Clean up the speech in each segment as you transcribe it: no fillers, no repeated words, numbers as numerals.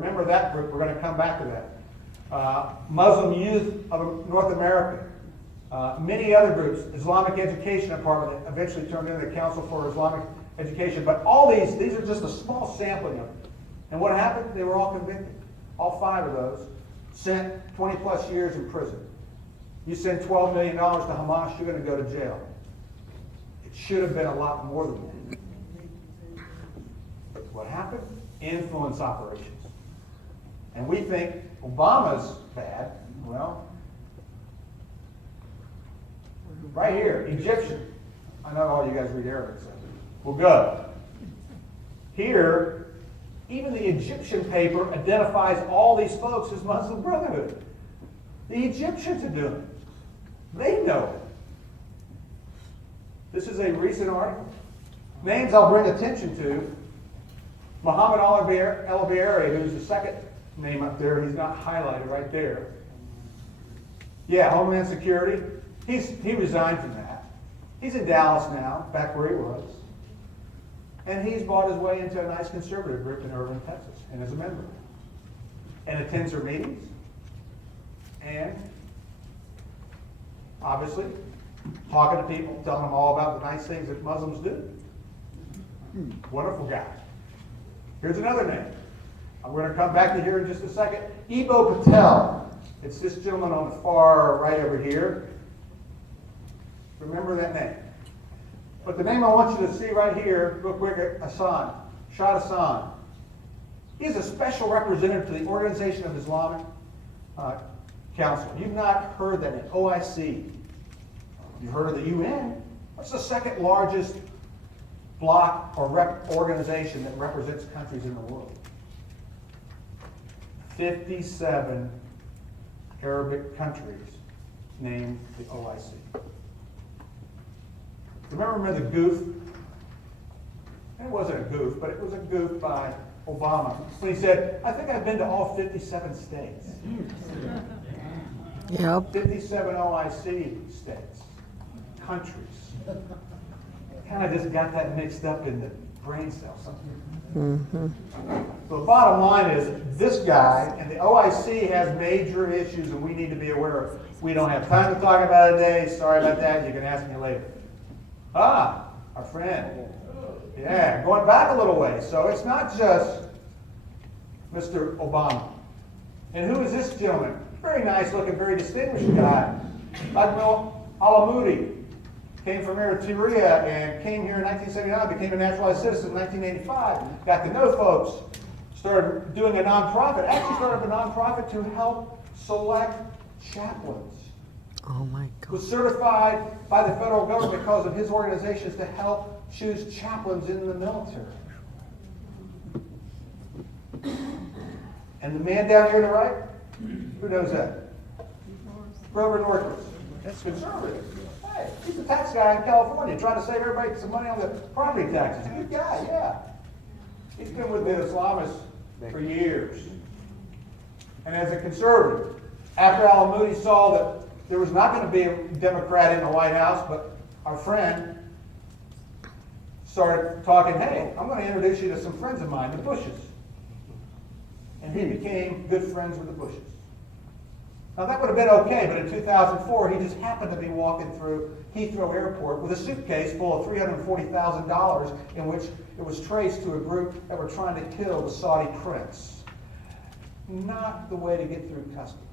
Remember that group. We're going to come back to that. Muslim Youth of North America. Many other groups. Islamic Education Department that eventually turned into the Council for Islamic Education. But all these are just a small sampling of it. And what happened? They were all convicted. All 5 of those sent 20 plus years in prison. You send $12 million to Hamas, you're going to go to jail. It should have been a lot more than that. What happened? Influence operations. And we think Obama's bad. Well, right here, Egyptian. I know all you guys read Arabic, so we'll go. Here, even the Egyptian paper identifies all these folks as Muslim Brotherhood. The Egyptians are doing it. They know it. This is a recent article. Names I'll bring attention to. Mohammed El-Abiyari, who's the second name up there. He's not highlighted right there. Yeah, Homeland Security. He resigned from that. He's in Dallas now, back where he was. And he's bought his way into a nice conservative group in Irving, Texas, and is a member. And attends their meetings. And obviously, talking to people, telling them all about the nice things that Muslims do. Wonderful guy. Here's another name. I'm going to come back to here in just a second. Ibo Patel. It's this gentleman on the far right over here. Remember that name. But the name I want you to see right here, real quick, Shah Hassan. He's a special representative to the Organization of Islamic Council. You've not heard that name, OIC. You've heard of the UN. What's the second largest bloc or organization that represents countries in the world? 57 Arabic countries named the OIC. Remember the goof? It wasn't a goof, but it was a goof by Obama when he said, I think I've been to all 57 states. Yep. 57 OIC states, countries. Kind of just got that mixed up in the brain cells. Mm-hmm. So the bottom line is this guy, and the OIC has major issues and we need to be aware of. We don't have time to talk about it today. Sorry about that. You can ask me later. Our friend. Yeah, going back a little way. So it's not just Mr. Obama. And who is this gentleman? Very nice looking, very distinguished guy. Admiral Alamoudi. Came from Eritrea and came here in 1979, became a naturalized citizen in 1985. Got to know folks. Started doing a nonprofit. Actually started a nonprofit to help select chaplains. Oh my God. Was certified by the federal government because of his organizations to help choose chaplains in the military. And the man down here to the right, who knows that? Grover Norquist. That's conservative. Hey, he's a tax guy in California trying to save everybody some money on the property taxes. Good guy, yeah. He's been with the Islamists for years. And as a conservative, after Alamoudi saw that there was not going to be a Democrat in the White House, but our friend started talking, hey, I'm going to introduce you to some friends of mine, the Bushes. And he became good friends with the Bushes. Now that would have been okay, but in 2004, he just happened to be walking through Heathrow Airport with a suitcase full of $340,000 in which it was traced to a group that were trying to kill the Saudi prince. Not the way to get through customs.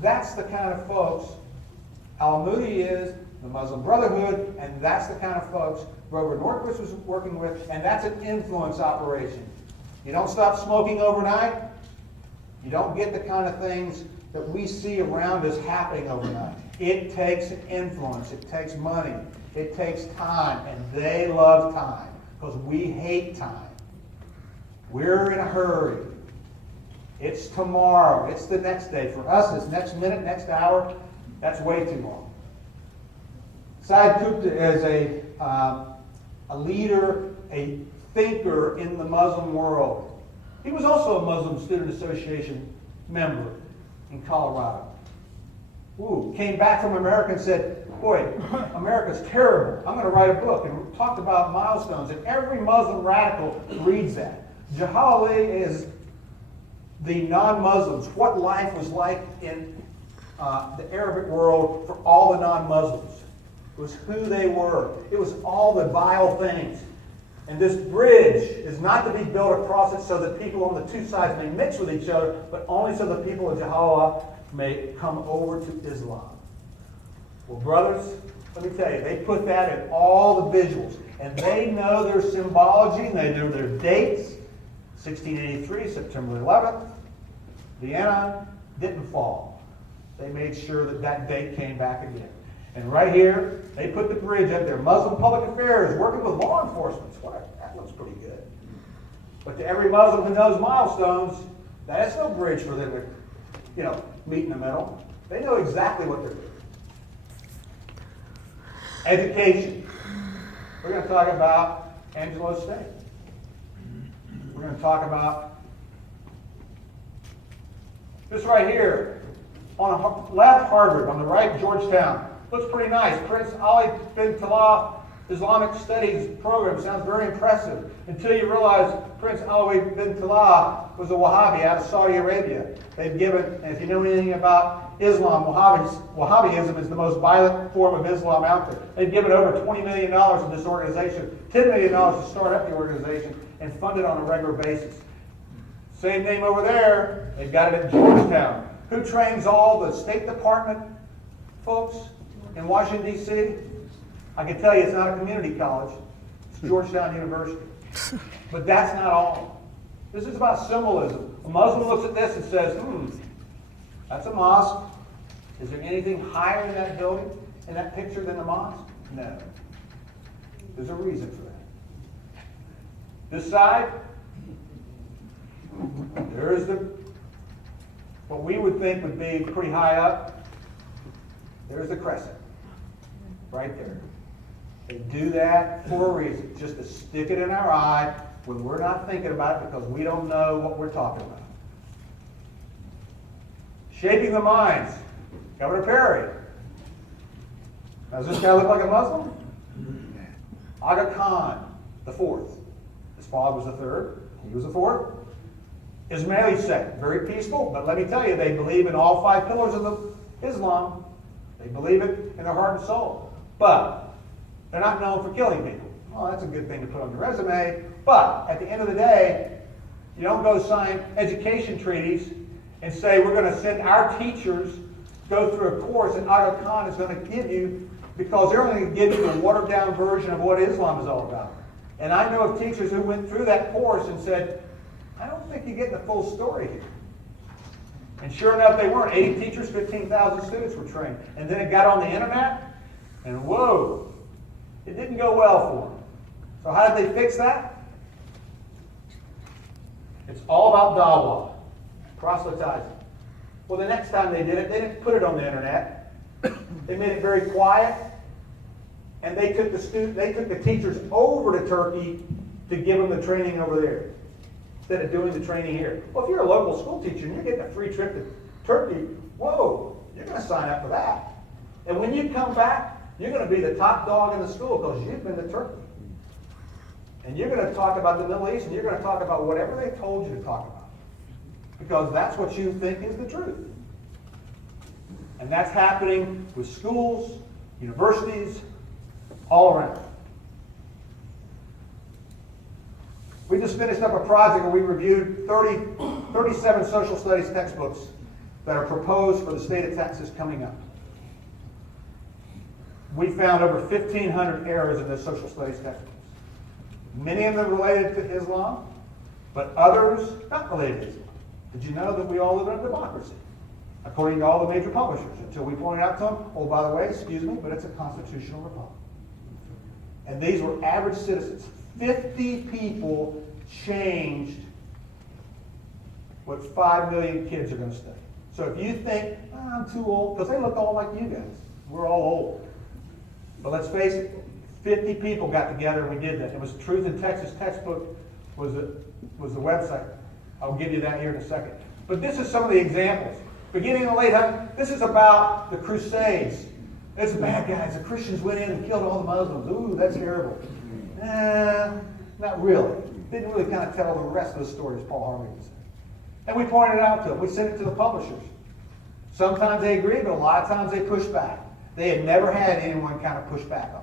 That's the kind of folks Al-Moody is, the Muslim Brotherhood, and that's the kind of folks Grover Norquist was working with, and that's an influence operation. You don't stop smoking overnight, you don't get the kind of things that we see around us happening overnight. It takes an influence, it takes money, it takes time, and they love time, because we hate time. We're in a hurry. It's tomorrow. It's the next day. For us, it's next minute, next hour. That's way too long. Saad Qutb is a leader, a thinker in the Muslim world. He was also a Muslim Student Association member in Colorado. Came back from America and said, boy, America's terrible. I'm going to write a book. And talked about milestones. And every Muslim radical reads that. Jahali is the non-Muslims, what life was like in the Arabic world for all the non-Muslims. It was who they were. It was all the vile things. And this bridge is not to be built across it so that people on the two sides may mix with each other, but only so the people of Jahala may come over to Islam. Well, brothers, let me tell you, they put that in all the visuals. And they know their symbology, and they know their dates. 1683, September 11th, Vienna didn't fall. They made sure that that date came back again. And right here, they put the bridge up there. Muslim Public Affairs, working with law enforcement. That looks pretty good. But to every Muslim who knows milestones, that's no bridge for them to, meet in the middle. They know exactly what they're doing. Education. We're going to talk about Angelo State. We're going to talk about this right here. On the left, Harvard. On the right, Georgetown. Looks pretty nice. Prince Ali bin Talal Islamic Studies program sounds very impressive until you realize Prince Ali bin Talal was a Wahhabi out of Saudi Arabia. They've given, and if you know anything about Islam, Wahhabism is the most violent form of Islam out there. They've given over $20 million to this organization, $10 million to start up the organization, and fund it on a regular basis. Same name over there, they've got it at Georgetown. Who trains all the State Department folks in Washington, D.C.? I can tell you it's not a community college. It's Georgetown University. But that's not all. This is about symbolism. A Muslim looks at this and says, that's a mosque. Is there anything higher in that building, in that picture, than the mosque? No. There's a reason for that. This side, there is what we would think would be pretty high up. There's the crescent. Right there. They do that for a reason, just to stick it in our eye when we're not thinking about it because we don't know what we're talking about. Shaping the minds. Governor Perry. Does this guy look like a Muslim? Aga Khan, the fourth. His father was the third. He was the fourth. Ismaili sect, very peaceful, but let me tell you, they believe in all 5 pillars of Islam. They believe it in their heart and soul. But they're not known for killing people. Well, that's a good thing to put on your resume. But at the end of the day, you don't go sign education treaties and say we're going to send our teachers go through a course that Aga Khan is going to give you because they're only going to give you a watered-down version of what Islam is all about. And I know of teachers who went through that course and said, I don't think you're getting the full story here. And sure enough, they weren't. 80 teachers, 15,000 students were trained. And then it got on the internet, and whoa, it didn't go well for them. So how did they fix that? It's all about dawah, proselytizing. Well, the next time they did it, they didn't put it on the internet. They made it very quiet, and they took the teachers over to Turkey to give them the training over there, instead of doing the training here. Well, if you're a local school teacher and you're getting a free trip to Turkey, whoa, you're going to sign up for that. And when you come back, you're going to be the top dog in the school because you've been to Turkey. And you're going to talk about the Middle East, and you're going to talk about whatever they told you to talk about. Because that's what you think is the truth. And that's happening with schools, universities, all around. We just finished up a project where we reviewed 37 social studies textbooks that are proposed for the state of Texas coming up. We found over 1,500 errors in the social studies textbooks. Many of them related to Islam, but others not related to Islam. Did you know that we all live in a democracy? According to all the major publishers, until we pointed out to them, oh, by the way, excuse me, but it's a constitutional republic. And these were average citizens. 50 people changed what 5 million kids are going to study. So if you think, I'm too old, because they look all like you guys. We're all old. But let's face it, 50 people got together and we did that. It was Truth in Texas textbook was the website. I'll give you that here in a second. But this is some of the examples. Beginning in the late 100s, this is about the Crusades. It's bad guys. The Christians went in and killed all the Muslims. Ooh, that's terrible. Not really. didn't really kind of tell the rest of the story, as Paul Harvey would say. And we pointed it out to them. We sent it to the publishers. Sometimes they agreed, but a lot of times they pushed back. They had never had anyone kind of push back on them.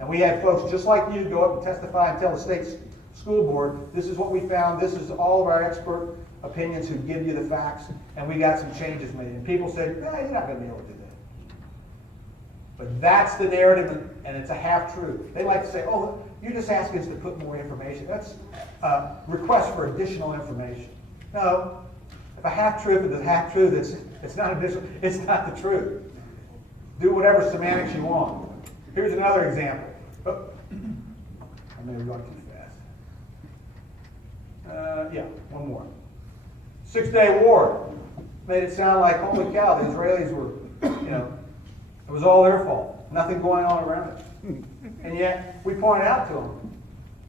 And we had folks just like you go up and testify and tell the state school board, this is what we found, this is all of our expert opinions who give you the facts, and we got some changes made. And people said, nah, you're not going to be able to do that. But that's the narrative, and it's a half-truth. They like to say, oh, you're just asking us to put more information. That's a request for additional information. No, if a half-truth is a half-truth, it's not additional, it's not the truth. Do whatever semantics you want. Here's another example. Oh, I may have gone too fast. Yeah, one more. 6-Day War made it sound like, holy cow, the Israelis were, it was all their fault. Nothing going on around it. And yet, we pointed out to them,